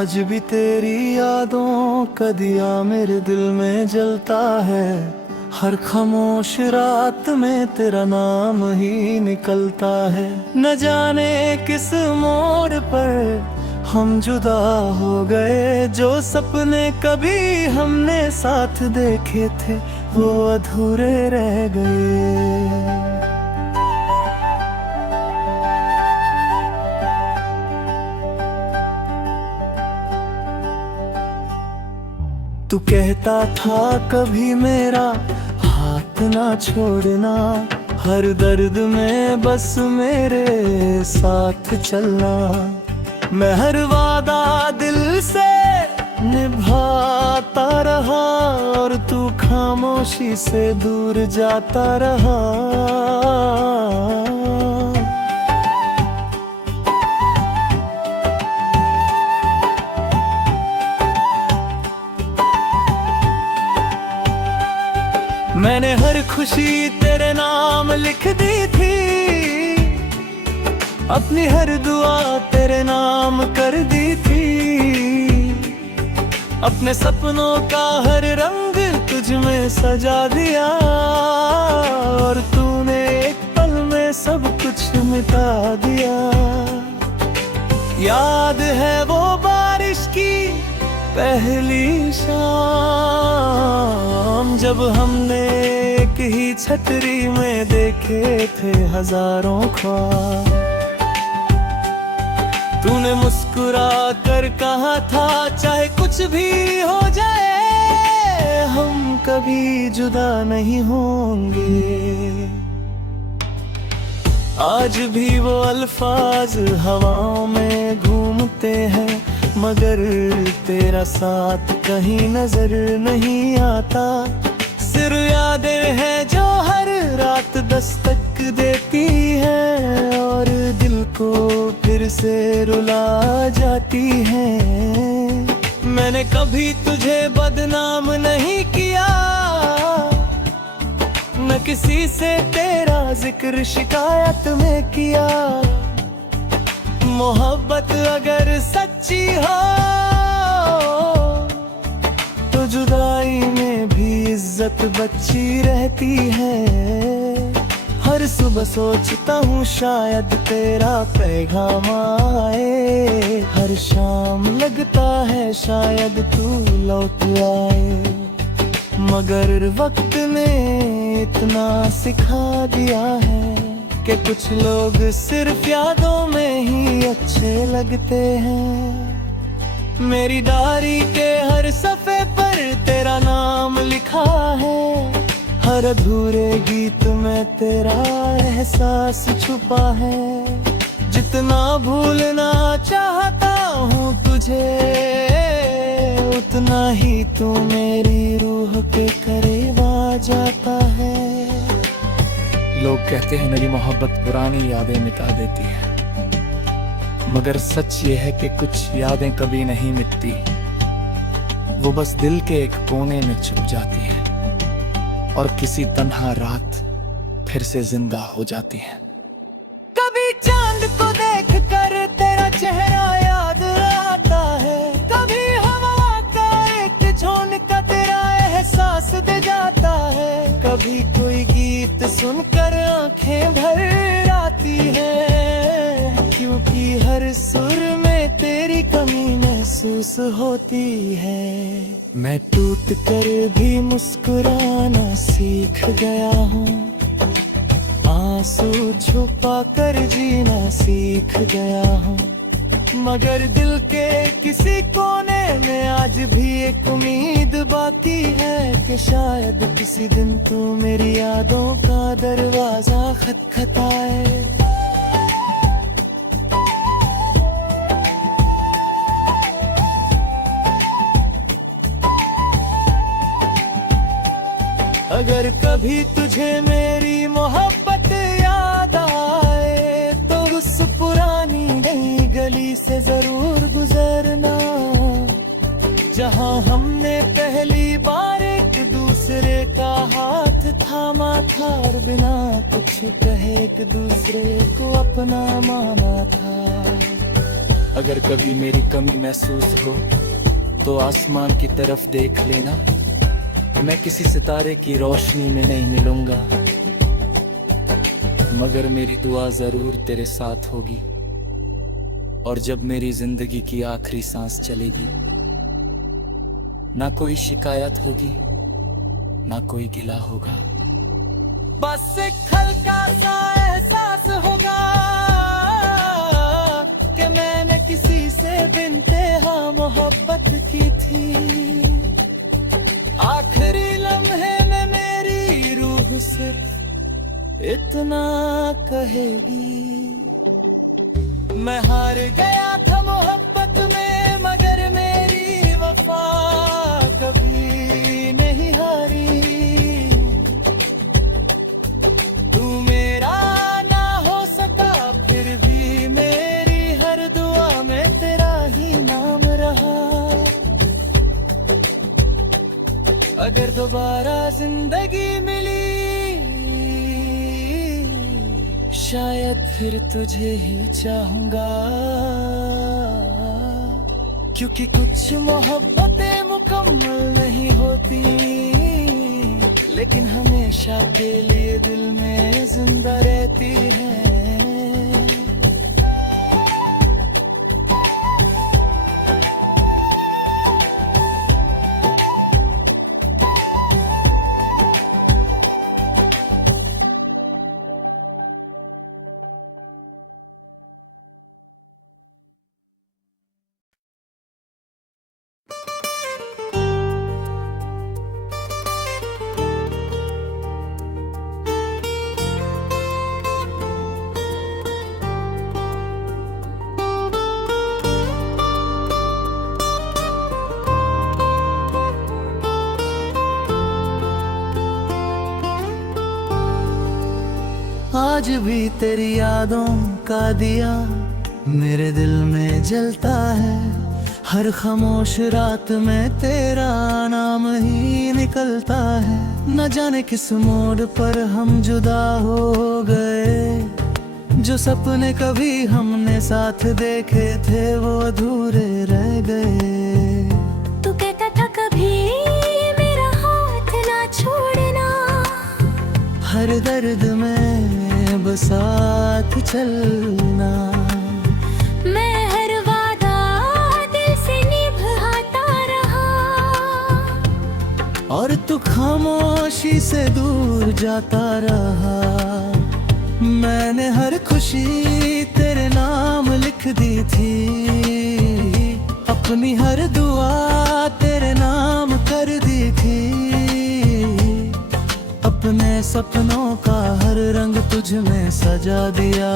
आज भी तेरी यादों का दिया मेरे दिल में जलता है। हर खामोश रात में तेरा नाम ही निकलता है। न जाने किस मोड़ पर हम जुदा हो गए, जो सपने कभी हमने साथ देखे थे वो अधूरे रह गए। तू कहता था कभी मेरा हाथ ना छोड़ना, हर दर्द में बस मेरे साथ चलना। मैं हर वादा दिल से निभाता रहा और तू खामोशी से दूर जाता रहा। मैंने हर खुशी तेरे नाम लिख दी थी, अपनी हर दुआ तेरे नाम कर दी थी। अपने सपनों का हर रंग तुझ में सजा दिया और तूने एक पल में सब कुछ मिटा दिया। याद है वो बारिश की पहली शाम, जब हमने एक ही छतरी में देखे थे हजारों ख्वाब। तूने मुस्कुरा कर कहा था चाहे कुछ भी हो जाए हम कभी जुदा नहीं होंगे। आज भी वो अल्फाज हवाओं में घूमते हैं, मगर तेरा साथ कहीं नजर नहीं आता। सिर्फ यादें हैं जो हर रात दस्तक देती हैं और दिल को फिर से रुला जाती हैं। मैंने कभी तुझे बदनाम नहीं किया, न किसी से तेरा जिक्र शिकायत में किया। मोहब्बत अगर सच्ची हो तो जुदाई में भी इज्जत बची रहती है। हर सुबह सोचता हूँ शायद तेरा पैगाम आए, हर शाम लगता है शायद तू लौट आए। मगर वक्त ने इतना सिखा दिया है कि कुछ लोग सिर्फ यादों में ही अच्छे लगते हैं। मेरी डायरी के हर सफ़े पर तेरा नाम लिखा है, हर अधूरे गीत में तेरा एहसास छुपा है। जितना भूलना चाहता हूँ तुझे, उतना ही तू मेरी रूह के करीब आ जाता है। लोग कहते हैं मेरी मोहब्बत पुरानी यादें मिटा देती है, मगर सच ये है कि कुछ यादें कभी नहीं मिटती, वो बस दिल के एक कोने में छुप जाती हैं और किसी तन्हा रात फिर से जिंदा हो जाती हैं। कभी चांद को देख कर तेरा चेहरा याद आता है, कभी हवा का एक झोंका तेरा एहसास दे जाता है। कभी कोई गीत सुनकर आंखें भर आती हैं, क्योंकि हर सुर में तेरी कमी महसूस होती है। मैं टूट कर भी मुस्कुराना सीख गया हूँ, आंसू छुपा कर जीना सीख गया हूँ। मगर दिल के किसी कोने में आज भी एक उम्मीद बाकी है कि शायद किसी दिन तू मेरी यादों का दरवाजा खटखटाए। अगर कभी तुझे मेरी मोहब्बत याद आए तो उस पुरानी नई गली से जरूर गुजरना, जहां हमने पहली बार एक दूसरे का हाथ थामा था और बिना कुछ कहे एक दूसरे को अपना माना था। अगर कभी मेरी कमी महसूस हो तो आसमान की तरफ देख लेना, मैं किसी सितारे की रोशनी में नहीं मिलूंगा, मगर मेरी दुआ जरूर तेरे साथ होगी। और जब मेरी जिंदगी की आखिरी सांस चलेगी, ना कोई शिकायत होगी, ना कोई गिला होगा, बस एक हल्का सा एहसास होगा कि मैंने किसी से बिनतेहा मोहब्बत की थी। आखिरी लम्हे में मेरी रूह सिर्फ इतना कहेगी, मैं हार गया था मोहब्बत में, मगर मेरी वफा कभी नहीं हारी। तू मेरा ना हो सका फिर भी मेरी हर दुआ में तेरा ही नाम रहा। अगर दोबारा जिंदगी मिली शायद फिर तुझे ही चाहूंगा, क्योंकि कुछ मोहब्बतें मुकम्मल नहीं होती, लेकिन हमेशा के लिए दिल में जिंदा रहती है। आज भी तेरी यादों का दिया मेरे दिल में जलता है, हर खामोश रात में तेरा नाम ही निकलता है। न जाने किस मोड़ पर हम जुदा हो गए, जो सपने कभी हमने साथ देखे थे वो अधूरे रह गए। तू कहता था कभी मेरा हाथ ना छोड़ना, हर दर्द में बस साथ चलना, मैं हर वादा दिल से निभाता रहा, और तू खामोशी से दूर जाता रहा। मैंने हर खुशी तेरे नाम लिख दी थी, अपनी हर दुआ तेरे नाम कर दी थी। अपने सपनों का हर रंग तुझ में सजा दिया,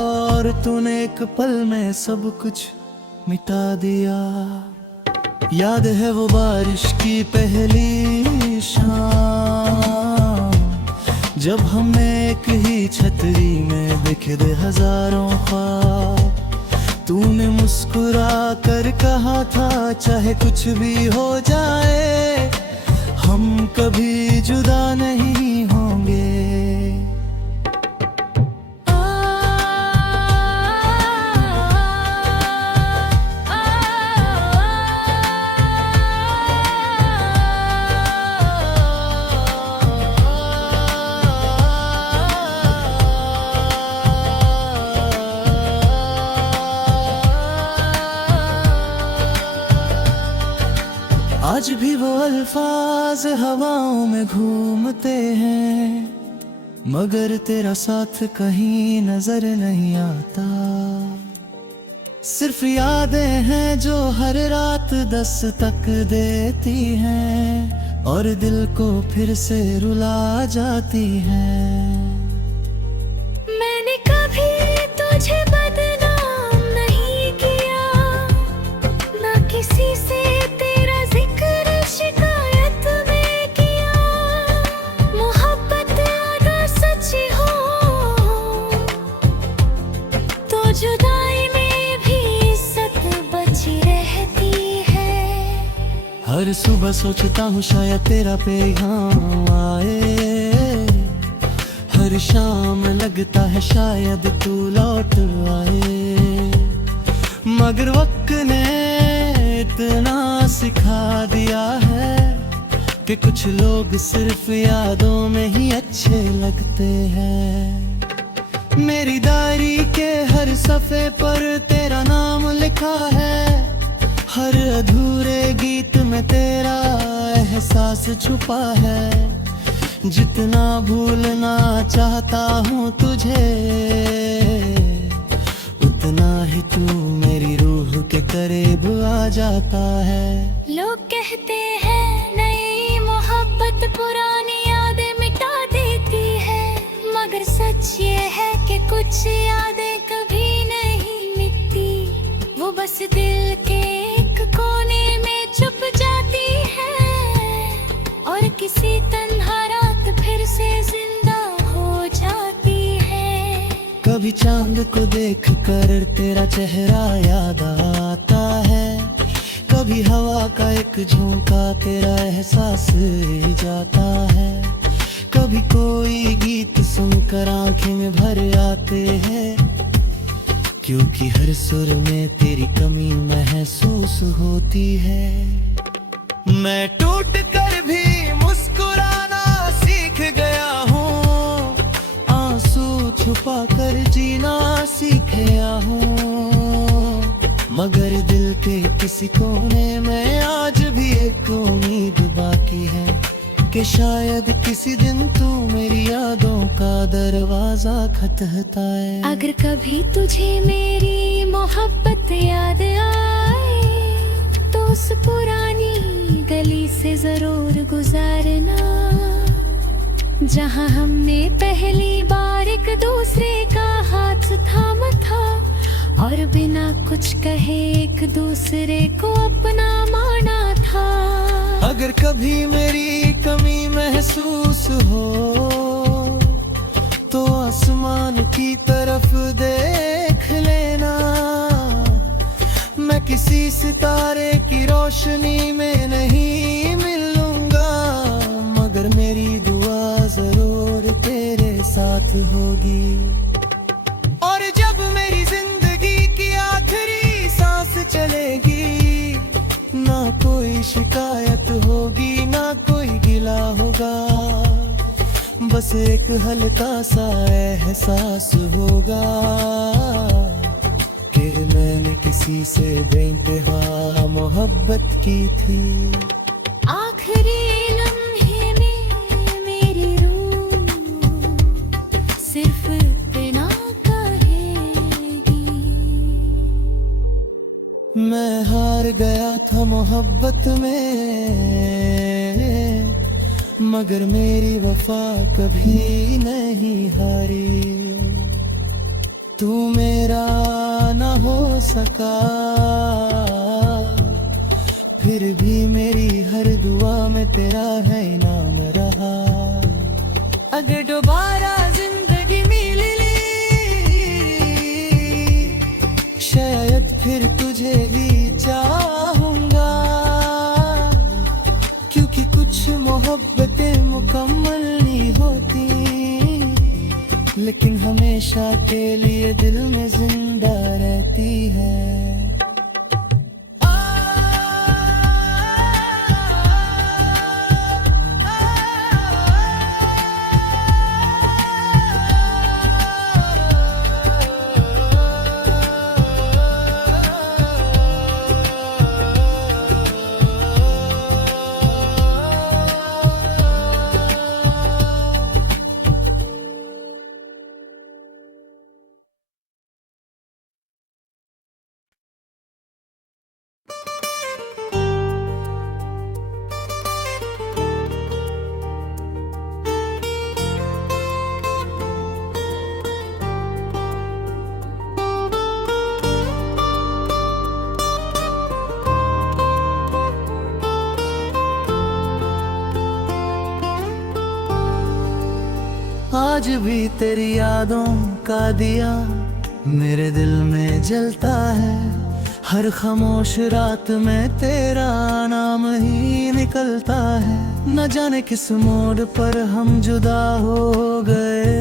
और तूने एक पल में सब कुछ मिटा दिया। याद है वो बारिश की पहली शाम, जब हमने एक ही छतरी में देखे थे हजारों ख्वाब। तूने मुस्कुरा कर कहा था चाहे कुछ भी हो जाए, हम कभी जुदा नहीं होंगे। आज भी वो अल्फाज हवाओं में घूमते हैं, मगर तेरा साथ कहीं नजर नहीं आता। सिर्फ यादें हैं जो हर रात दस्तक देती हैं, और दिल को फिर से रुला जाती हैं। मैंने कभी तुझे बदनाम नहीं किया, ना किसी से जुदाई में भी इज्जत बची रहती है। हर सुबह सोचता हूँ शायद तेरा पैगाम आए, हर शाम लगता है शायद तू लौट आए। मगर वक्त ने इतना सिखा दिया है कि कुछ लोग सिर्फ यादों में ही अच्छे लगते हैं। मेरी डायरी के हर सफ़े पर तेरा नाम लिखा है, हर अधूरे गीत में तेरा एहसास छुपा है। जितना भूलना चाहता हूँ तुझे, उतना ही तू मेरी रूह के करीब आ जाता है। लोग कहते हैं नई मोहब्बत पुरानी यादें मिटा देती है, मगर सच ये है कि कुछ यादें कभी नहीं मिटती। वो बस दिल के एक कोने में छुप जाती है और किसी तन्हा रात फिर से जिंदा हो जाती है। कभी चांद को देख कर तेरा चेहरा याद आता है, कभी हवा का एक झोंका तेरा एहसास जाता है, कभी कोई गीत सुनकर आंखें में भर आते हैं, क्योंकि हर सुर में तेरी कमी महसूस होती है। मैं टूट कर भी मुस्कुराना सीख गया हूँ, आंसू छुपा कर जीना सीख गया हूँ, मगर दिल के किसी कोने में आज भी एक उम्मीद बाकी है कि शायद किसी दिन तू मेरी यादों का दरवाजा खटखटाए। अगर कभी तुझे मेरी मोहब्बत याद आए तो उस पुरानी गली से जरूर गुजारना, जहां हमने पहली बार एक दूसरे का हाथ थामा था और बिना कुछ कहे एक दूसरे को अपना माना था। अगर कभी मेरी कमी महसूस हो तो आसमान की तरफ देख लेना, मैं किसी सितारे की रोशनी में नहीं मिलूंगा, मगर मेरी दुआ जरूर तेरे साथ होगी। और जब मेरी जिंदगी की आखिरी सांस चलेगी, ना कोई शिकायत होगी ना कोई गिला होगा, बस एक हल्का सा एहसास होगा कि मैंने किसी से बेइंतहा मोहब्बत की थी। आखिरी लम्हे में मेरी रूह सिर्फ बिना कहेगी। मैं हार गया था मोहब्बत में, मगर मेरी वफा कभी नहीं हारी। तू मेरा न हो सका, फिर भी मेरी हर दुआ में तेरा है नाम रहा। अगर दोबारा जिंदगी मिल ली, शायद फिर तुझे ही चाहूंगा, क्योंकि कुछ मोहब्बतें मुकम्मल नहीं होती, लेकिन हमेशा के लिए दिल में जिंदा रहती है। आज भी तेरी यादों का दिया मेरे दिल में जलता है, हर खामोश रात में तेरा नाम ही निकलता है। न जाने किस मोड़ पर हम जुदा हो गए,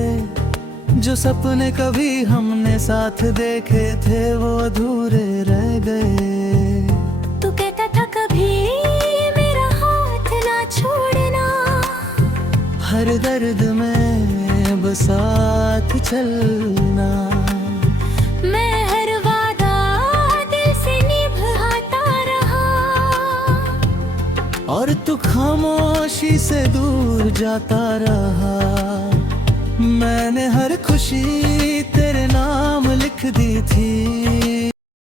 जो सपने कभी हमने साथ देखे थे वो अधूरे रह गए। तू कहता था कभी मेरा हाथ ना छोड़ना, हर दर्द में बस साथ चलना। मैं हर वादा दिल से निभाता रहा, और तू खामोशी से दूर जाता रहा। मैंने हर खुशी तेरे नाम लिख दी थी।